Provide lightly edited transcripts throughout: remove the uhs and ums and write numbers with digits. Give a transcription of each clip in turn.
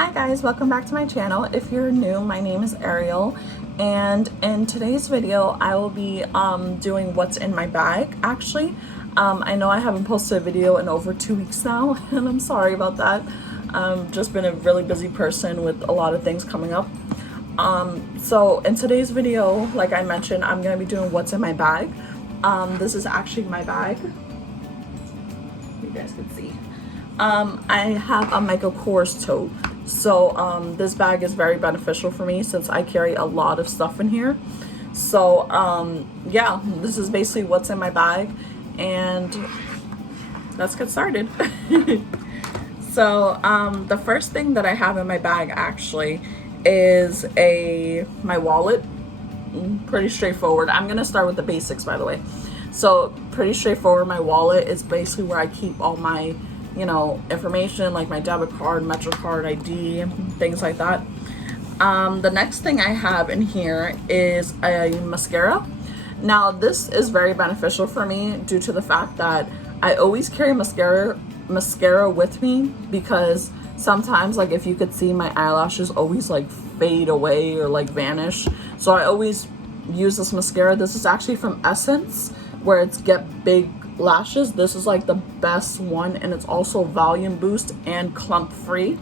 Hi guys, welcome back to my channel. If you're new, my name is Arielle, and in today's video I will be doing what's in my bag. Actually, I know I haven't posted a video in over 2 weeks now and I'm sorry about that. Just been a really busy person with a lot of things coming up. So in today's video, like I mentioned, I'm gonna be doing what's in my bag. This is actually my bag. You guys can see. I have a Michael Kors Tote. So this bag is very beneficial for me since I carry a lot of stuff in here. So yeah, this is basically what's in my bag, and let's get started. So the first thing that I have in my bag actually is my wallet. Pretty straightforward. I'm gonna start with the basics, by the way. So pretty straightforward. My wallet is basically where I keep all my information, like my debit card, Metro card, ID, things like that. The next thing I have in here is a mascara. Now this is very beneficial for me due to the fact that I always carry mascara with me, because sometimes, like, if you could see, my eyelashes always like fade away or like vanish. So I always use this mascara. This is actually from Essence, where it's Get Big Lashes. This is like the best one, and it's also volume boost and clump free.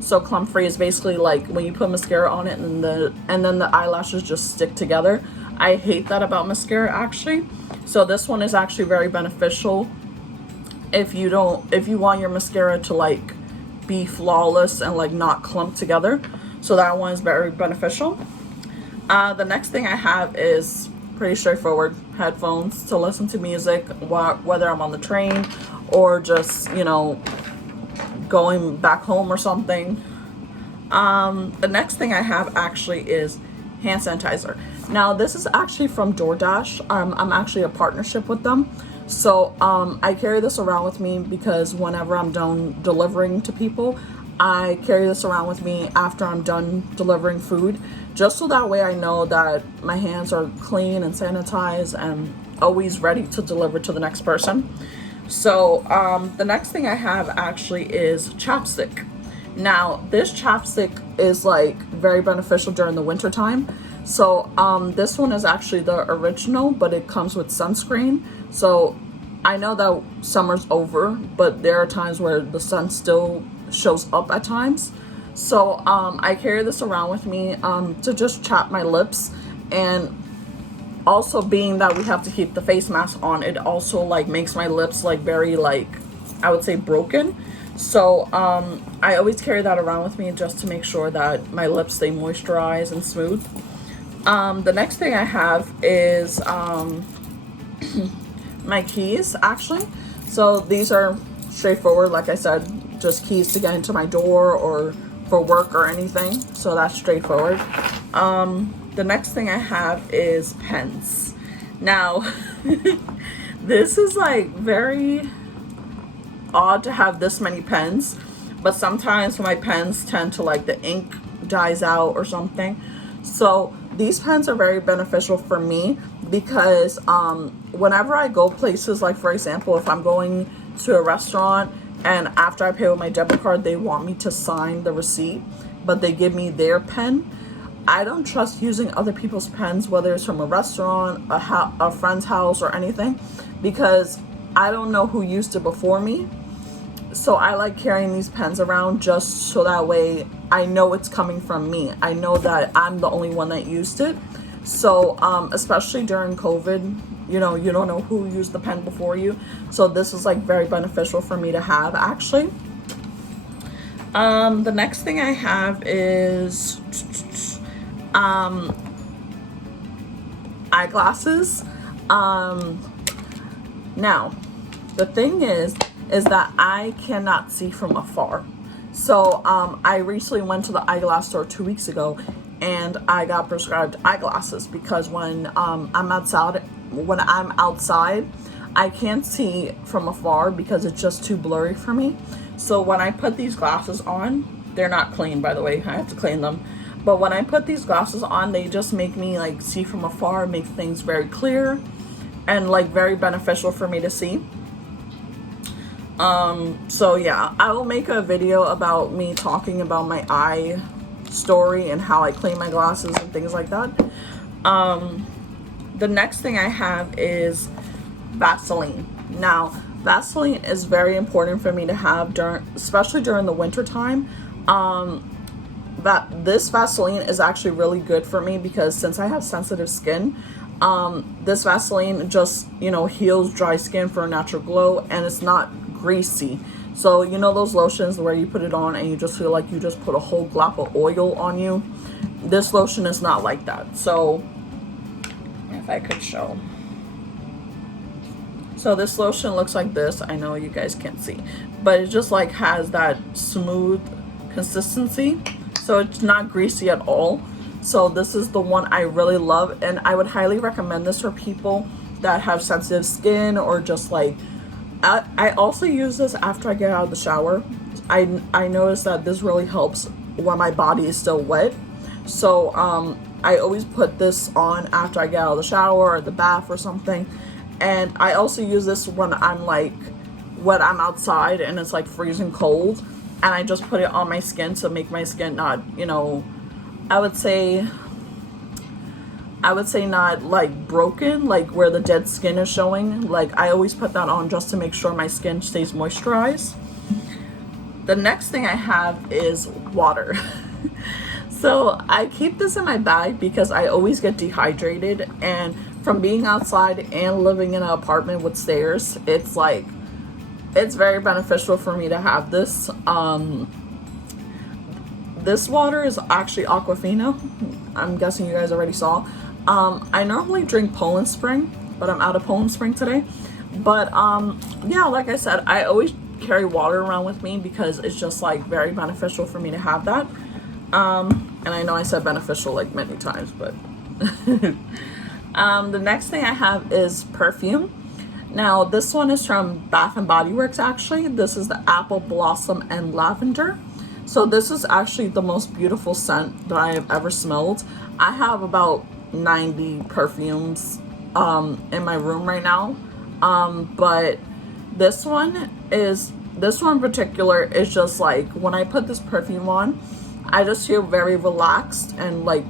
So clump free is basically like when you put mascara on it and then the eyelashes just stick together. I hate that about mascara actually. So this one is actually very beneficial if you want your mascara to like be flawless and like not clump together. So that one is very beneficial. The next thing I have is pretty straightforward: headphones to listen to music, whether I'm on the train or just going back home or something. The next thing I have actually is hand sanitizer. Now this is actually from DoorDash. I'm actually a partnership with them, so I carry this around with me because whenever I'm done delivering to people, I carry this around with me after I'm done delivering food, just so that way I know that my hands are clean and sanitized and always ready to deliver to the next person. So the next thing I have actually is chapstick. Now this chapstick is like very beneficial during the winter time. So this one is actually the original, but it comes with sunscreen. So I know that summer's over, but there are times where the sun still shows up at times. So I carry this around with me to just chap my lips, and also being that we have to keep the face mask on, it also like makes my lips like very, like, I would say, broken. So I always carry that around with me just to make sure that my lips stay moisturized and smooth. The next thing I have is my keys actually. So these are straightforward, like I said, just keys to get into my door or for work or anything. So that's straightforward. The next thing I have is pens. Now this is like very odd to have this many pens, but sometimes my pens tend to, like, the ink dies out or something. So these pens are very beneficial for me because whenever I go places, like for example, if I'm going to a restaurant and after I pay with my debit card, they want me to sign the receipt, but they give me their pen. I don't trust using other people's pens, whether it's from a restaurant, a friend's house, or anything, because I don't know who used it before me. So I like carrying these pens around just so that way I know it's coming from me. I know that I'm the only one that used it. So especially during COVID, you don't know who used the pen before you. So this is like very beneficial for me to have actually. The next thing I have is eyeglasses. Now the thing is that I cannot see from afar. So I recently went to the eyeglass store 2 weeks ago and I got prescribed eyeglasses because when I'm outside, I can't see from afar because it's just too blurry for me. So when I put these glasses on, they're not clean, by the way, I have to clean them. But when I put these glasses on, they just make me like see from afar, make things very clear and like very beneficial for me to see. So yeah, I will make a video about me talking about my eye story and how I clean my glasses and things like that. The next thing I have is Vaseline. Now, Vaseline is very important for me to have especially during the winter time. This Vaseline is actually really good for me because since I have sensitive skin, this Vaseline just, heals dry skin for a natural glow, and it's not greasy. So, those lotions where you put it on and you just feel like you just put a whole glop of oil on you? This lotion is not like that. So, if I could show. So this lotion looks like this. I know you guys can't see, but it just like has that smooth consistency. So it's not greasy at all. So this is the one I really love, and I would highly recommend this for people that have sensitive skin, or just like, I also use this after I get out of the shower. I noticed that this really helps when my body is still wet. So I always put this on after I get out of the shower or the bath or something. And I also use this when I'm outside and it's like freezing cold, and I just put it on my skin to make my skin not, I would say not like broken, like where the dead skin is showing. Like, I always put that on just to make sure my skin stays moisturized. The next thing I have is water. So I keep this in my bag because I always get dehydrated, and from being outside and living in an apartment with stairs, it's very beneficial for me to have this. This water is actually Aquafina. I'm guessing you guys already saw. I normally drink Poland Spring, but I'm out of Poland Spring today. But yeah, like I said, I always carry water around with me because it's just like very beneficial for me to have that. And I know I said beneficial like many times, but the next thing I have is perfume. Now this one is from Bath and Body Works. Actually, this is the Apple Blossom and Lavender. So this is actually the most beautiful scent that I have ever smelled. I have about 90 perfumes in my room right now, but this one in particular is just like, when I put this perfume on, I just feel very relaxed, and like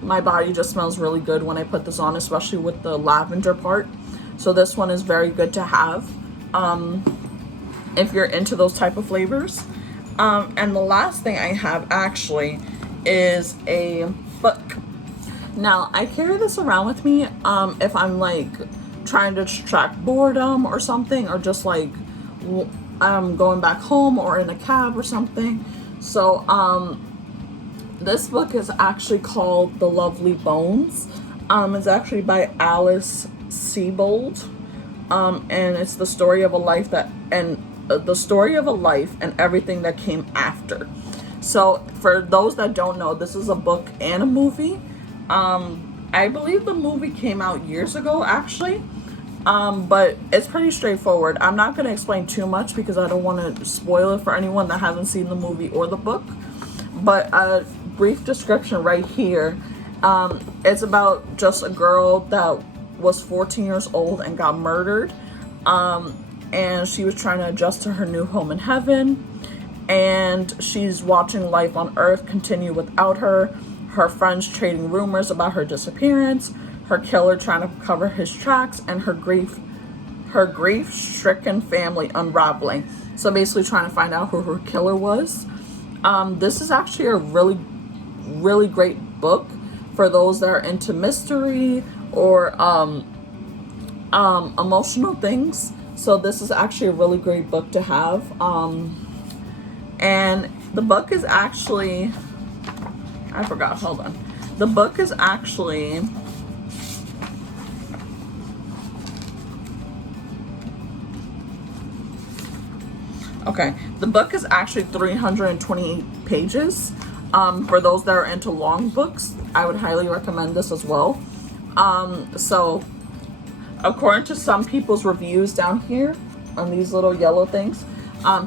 my body just smells really good when I put this on, especially with the lavender part. So this one is very good to have if you're into those type of flavors. And the last thing I have actually is a book. Now I carry this around with me if I'm like trying to distract boredom or something, or just like I'm going back home or in a cab or something. So this book is actually called The Lovely Bones. It's actually by Alice Sebold, and it's the story of a life and everything that came after. So for those that don't know, this is a book and a movie. I believe the movie came out years ago, actually. But it's pretty straightforward. I'm not going to explain too much because I don't want to spoil it for anyone that hasn't seen the movie or the book. But a brief description right here. It's about just a girl that was 14 years old and got murdered. And she was trying to adjust to her new home in heaven. And she's watching life on Earth continue without her. Her friends trading rumors about her disappearance. Her killer trying to cover his tracks, and her grief-stricken family unraveling. So basically trying to find out who her killer was. This is actually a really, really great book for those that are into mystery or emotional things. So this is actually a really great book to have. And the book is actually, I forgot, hold on. The book is actually, okay, the book is actually 328 pages. For those that are into long books, I would highly recommend this as well. So, according to some people's reviews down here on these little yellow things,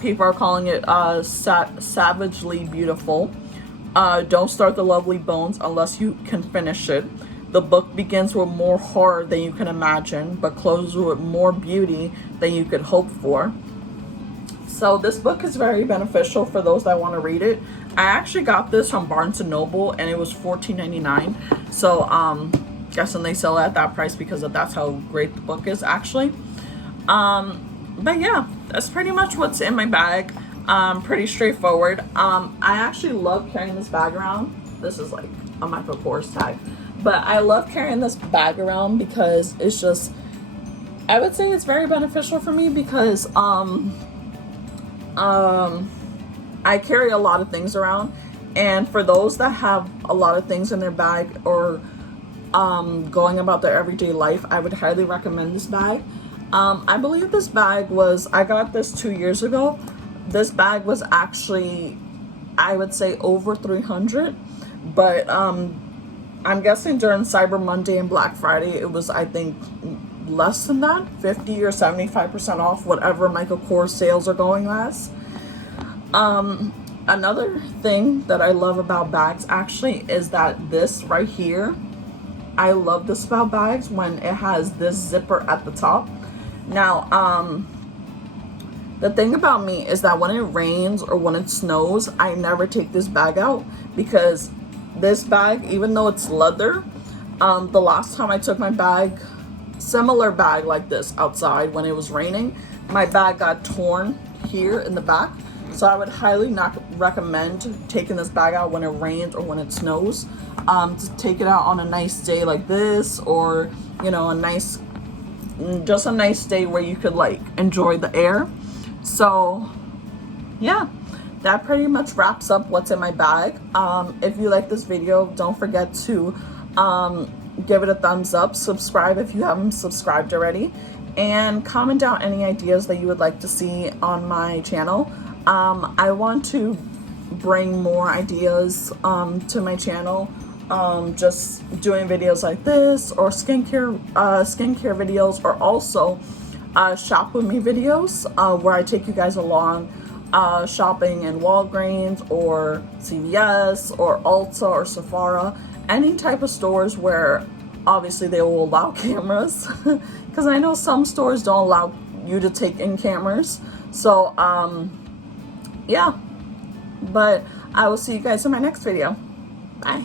people are calling it savagely beautiful. Don't start The Lovely Bones unless you can finish it. The book begins with more horror than you can imagine, but closes with more beauty than you could hope for. So this book is very beneficial for those that want to read it. I actually got this from Barnes and Noble and it was $14.99. So guessing they sell it at that price because that's how great the book is actually. But yeah, that's pretty much what's in my bag. Pretty straightforward. I actually love carrying this bag around. This is like a Michael Kors tag, but I love carrying this bag around because it's just, I would say it's very beneficial for me because I carry a lot of things around, and for those that have a lot of things in their bag or going about their everyday life, I would highly recommend this bag. I believe this bag was, I got this 2 years ago. This bag was actually, I would say, over $300, but I'm guessing during Cyber Monday and Black Friday it was, I think, less than that, 50 or 75% off whatever Michael Kors sales are going as. Another thing that I love about bags actually is that this right here, I love this about bags when it has this zipper at the top. Now the thing about me is that when it rains or when it snows, I never take this bag out because this bag, even though it's leather, the last time I took my bag, similar bag like this outside when it was raining, my bag got torn here in the back. So I would highly not recommend taking this bag out when it rains or when it snows. To take it out on a nice day like this, or you know, just a nice day where you could like enjoy the air. So yeah, that pretty much wraps up what's in my bag. If you like this video, don't forget to give it a thumbs up, subscribe if you haven't subscribed already, and comment down any ideas that you would like to see on my channel. I want to bring more ideas to my channel, just doing videos like this, or skincare videos, or also shop with me videos where I take you guys along shopping in Walgreens or CVS or Ulta or Sephora, any type of stores where obviously they will allow cameras because I know some stores don't allow you to take in cameras. So yeah, but I will see you guys in my next video. Bye.